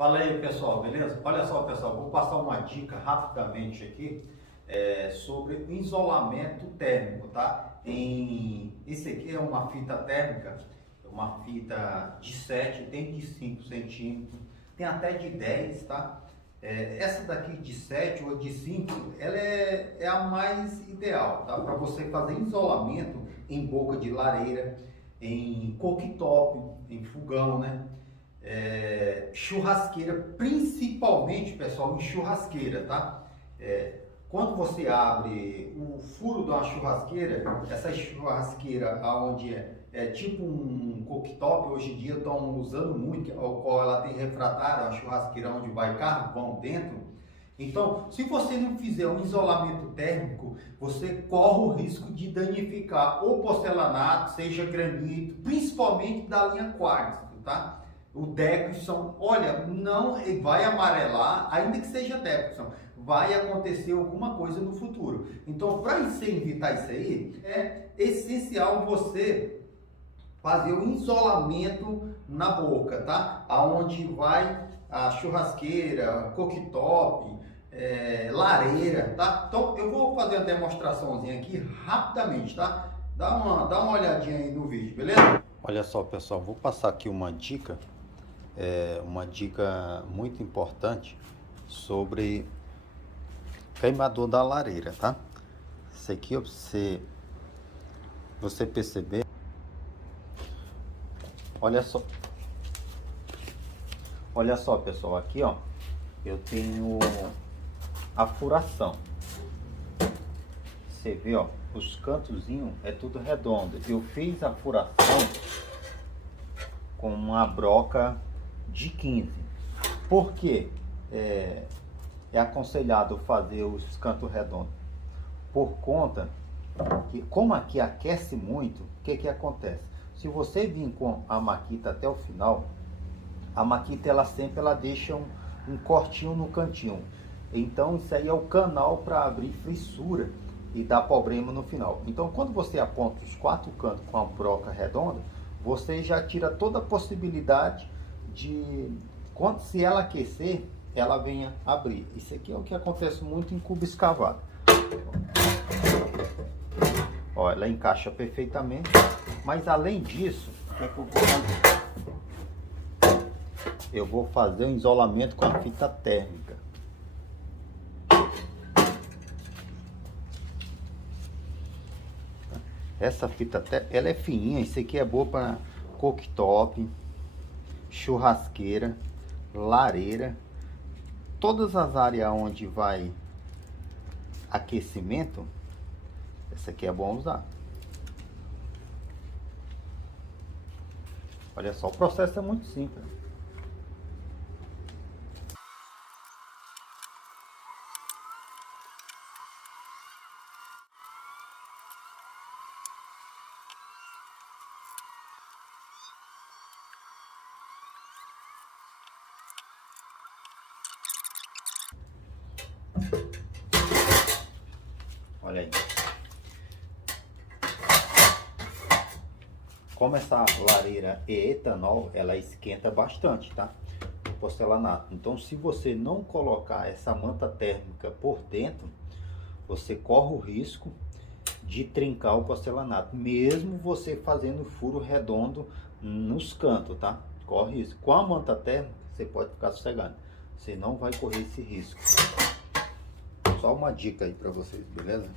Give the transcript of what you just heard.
Fala aí pessoal, beleza? Olha só pessoal, vou passar uma dica rapidamente aqui sobre o isolamento térmico, tá? Esse aqui é uma fita térmica, uma fita de 7, tem de 5 centímetros, tem até de 10, tá? Essa daqui de 7 ou de 5, ela é a mais ideal, tá? Para você fazer isolamento em boca de lareira, em cooktop, em fogão, né? Churrasqueira, principalmente pessoal em churrasqueira, tá? Quando você abre o furo de uma churrasqueira, essa churrasqueira onde é tipo um cooktop, hoje em dia estão usando muito, ao qual ela tem refratário, a churrasqueira onde vai carvão dentro. Então, se você não fizer um isolamento térmico, você corre o risco de danificar o porcelanato, seja granito, principalmente da linha quartzo, tá? O Dexon, olha, não vai amarelar, ainda que seja Dexon, vai acontecer alguma coisa no futuro. Então, para evitar isso aí, é essencial você fazer um isolamento na boca, tá? Aonde vai a churrasqueira, cooktop, lareira, tá? Então, eu vou fazer a demonstraçãozinha aqui rapidamente, tá? Dá uma olhadinha aí no vídeo, beleza? Olha só, pessoal, vou passar aqui uma dica muito importante sobre queimador da lareira, tá? Isso aqui, você perceber, olha só pessoal, aqui ó, eu tenho a furação, você vê ó, os cantozinhos é tudo redondo. Eu fiz a furação com uma broca de 15. Por quê? É aconselhado fazer os cantos redondos? Por conta que, como aqui aquece muito, o que acontece? Se você vir com a maquita até o final, a maquita ela deixa um cortinho no cantinho. Então isso aí é o canal para abrir fissura e dar problema no final. Então quando você aponta os 4 cantos com a broca redonda, você já tira toda a possibilidade de, se ela aquecer, ela venha abrir. Isso aqui é o que acontece muito em cubo escavado. Ó, ela encaixa perfeitamente. Mas além disso, o que é que eu vou fazer? Eu vou fazer um isolamento com a fita térmica. Essa fita térmica, ela é fininha. Isso aqui é boa para cooktop, churrasqueira, lareira, todas as áreas onde vai aquecimento. Essa aqui é bom usar. Olha só, o processo é muito simples. Olha aí. Como essa lareira é etanol, ela esquenta bastante, tá? O porcelanato. Então, se você não colocar essa manta térmica por dentro, você corre o risco de trincar o porcelanato, mesmo você fazendo furo redondo nos cantos, tá? Corre isso. Com a manta térmica, você pode ficar sossegado. Você não vai correr esse risco. Só uma dica aí para vocês, beleza?